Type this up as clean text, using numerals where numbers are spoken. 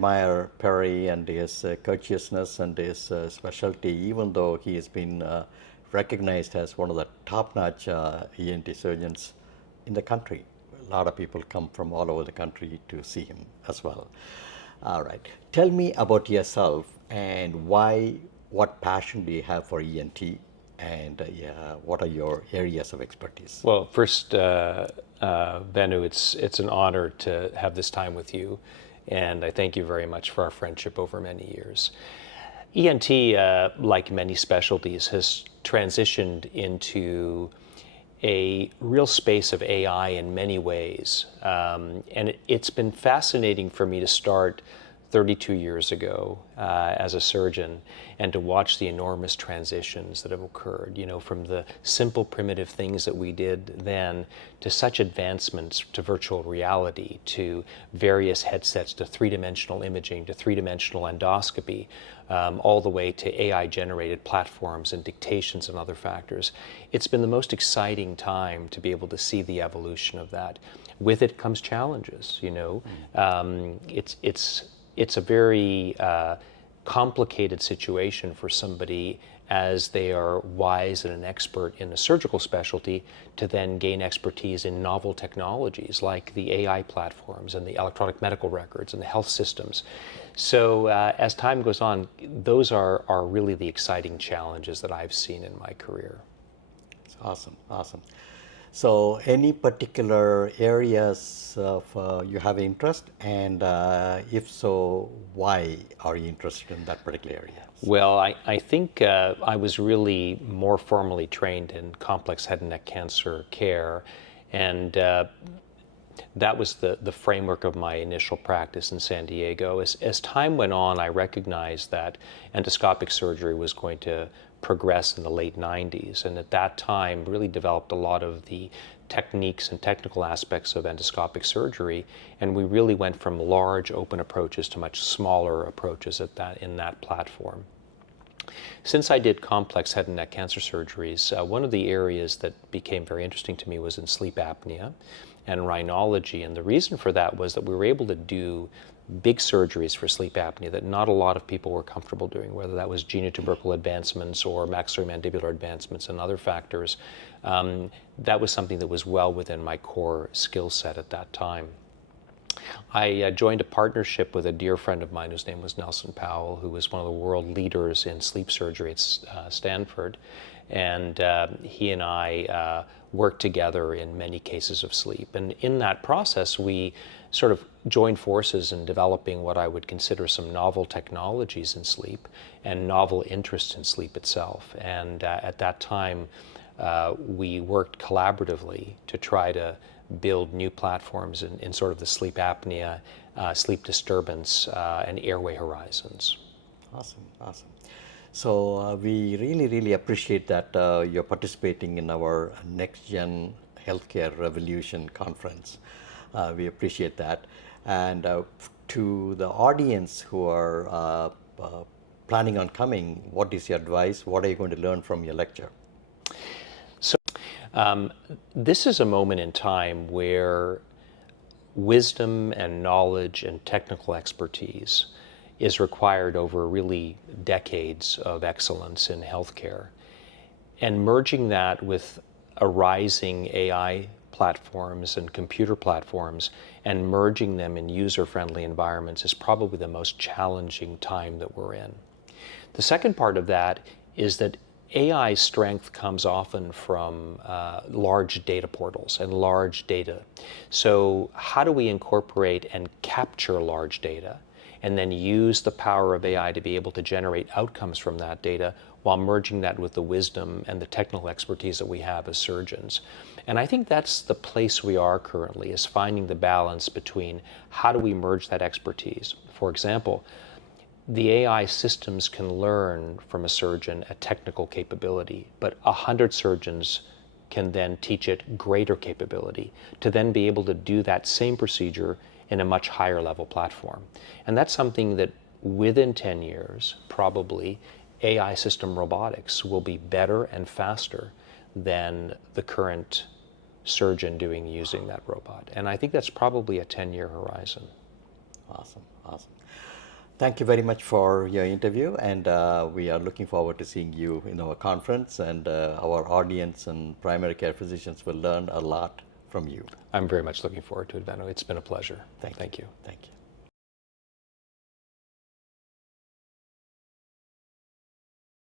admire Perry and his courteousness and his specialty, even though he has been recognized as one of the top-notch ENT surgeons in the country. A lot of people come from all over the country to see him as well. All right. Tell me about yourself and what passion do you have for ENT, and yeah, what are your areas of expertise? Well, first, Venu, it's an honor to have this time with you, and I thank you very much for our friendship over many years. ENT, like many specialties, has transitioned into a real space of AI in many ways. And it's been fascinating for me to start 32 years ago as a surgeon and to watch the enormous transitions that have occurred, you know, from the simple primitive things that we did then to such advancements to virtual reality, to various headsets, to three-dimensional imaging, to three-dimensional endoscopy, all the way to AI-generated platforms and dictations and other factors. It's been the most exciting time to be able to see the evolution of that. With it comes challenges, you know. It's a very complicated situation for somebody as they are wise and an expert in a surgical specialty to then gain expertise in novel technologies like the AI platforms and the electronic medical records and the health systems. So as time goes on, those are really the exciting challenges that I've seen in my career. It's awesome, awesome. So, any particular areas of you have interest, and if so, why are you interested in that particular area? Well, I think I was really more formally trained in complex head and neck cancer care, and that was the framework of my initial practice in San Diego. As time went on, I recognized that endoscopic surgery was going to progress in the late 90s, and at that time really developed a lot of the techniques and technical aspects of endoscopic surgery, and we really went from large open approaches to much smaller approaches in that platform. Since I did complex head and neck cancer surgeries, one of the areas that became very interesting to me was in sleep apnea and rhinology, and the reason for that was that we were able to do big surgeries for sleep apnea that not a lot of people were comfortable doing, whether that was geniotubercle advancements or maxillary-mandibular advancements and other factors. That was something that was well within my core skill set at that time. I joined a partnership with a dear friend of mine whose name was Nelson Powell, who was one of the world leaders in sleep surgery at Stanford. And he and I worked together in many cases of sleep. And in that process, we sort of joined forces in developing what I would consider some novel technologies in sleep and novel interests in sleep itself. And at that time, we worked collaboratively to try to build new platforms in sort of the sleep apnea, sleep disturbance, and airway horizons. Awesome, awesome. So we really appreciate that you're participating in our NexGen Healthcare Revolution conference. We appreciate that. And to the audience who are planning on coming, what is your advice? What are you going to learn from your lecture? So this is a moment in time where wisdom and knowledge and technical expertise is required over really decades of excellence in healthcare. And merging that with arising AI platforms and computer platforms and merging them in user-friendly environments is probably the most challenging time that we're in. The second part of that is that AI strength comes often from large data portals and large data. So how do we incorporate and capture large data and then use the power of AI to be able to generate outcomes from that data while merging that with the wisdom and the technical expertise that we have as surgeons? And I think that's the place we are currently, is finding the balance between how do we merge that expertise. For example, the AI systems can learn from a surgeon a technical capability, but 100 surgeons can then teach it greater capability to then be able to do that same procedure in a much higher level platform. And that's something that within 10 years, probably, AI system robotics will be better and faster than the current surgeon using that robot. And I think that's probably a 10-year horizon. Awesome, awesome. Thank you very much for your interview, and we are looking forward to seeing you in our conference, and our audience and primary care physicians will learn a lot from you. I'm very much looking forward to it, Venu. It's been a pleasure. Thank you. Thank you.